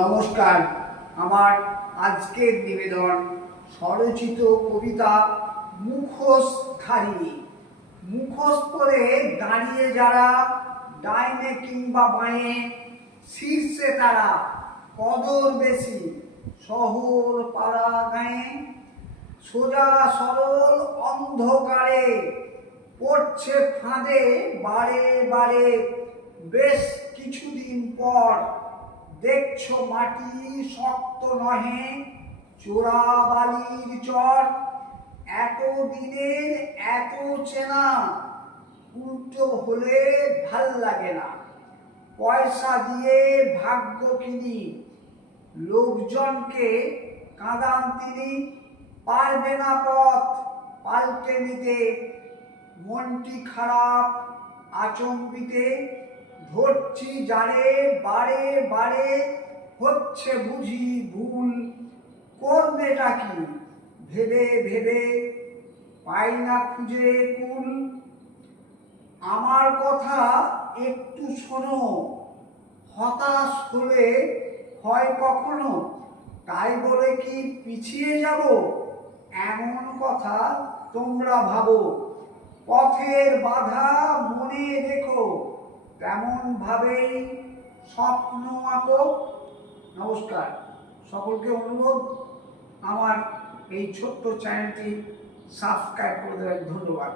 নমস্কার। আমার আজকের নিবেদন স্বরচিত কবিতা মুখোশধারী। মুখোশ পরে দাঁড়িয়ে যারা, ডাইনে কিংবা বাঁয়ে, শীর্ষে তারা, কদর বেশি শহর পাড়া গাঁয়ে। সোজা সরল অন্ধকারে পড়ছে ফাঁদে বারে বারে। বেশ কিছুদিন পর দেখছো মাটি শক্ত নহে, চোরা বালির চর। এত দিনের এত চেনা, উল্টো হলে ভাল লাগে না। পয়সা দিয়ে ভাগ্য কিনি, লোকজনকে কাঁদান তিনি। পারবে না পথ পাল্টে নিতে, মনটি খারাপ আচম্বিতে। ধরছি যারে বারে বারে, হচ্ছে বুঝি ভুল। করবেটা কি ভেবে ভেবে, পাই না খুঁজে কুল। আমার কথা একটু শোনো, হতাশ হলে হয় কখনো, তাই বলে কি পিছিয়ে যাব? এমন কথা তোমরা ভাবো। পথের বাধা মনে রেখো, তেমন ভাবেই স্বপ্ন আঁকো। নমস্কার। সকলকে অনুরোধ, আমার এই ছোট্ট চ্যানেলটি সাবস্ক্রাইব করে দেবেন। ধন্যবাদ।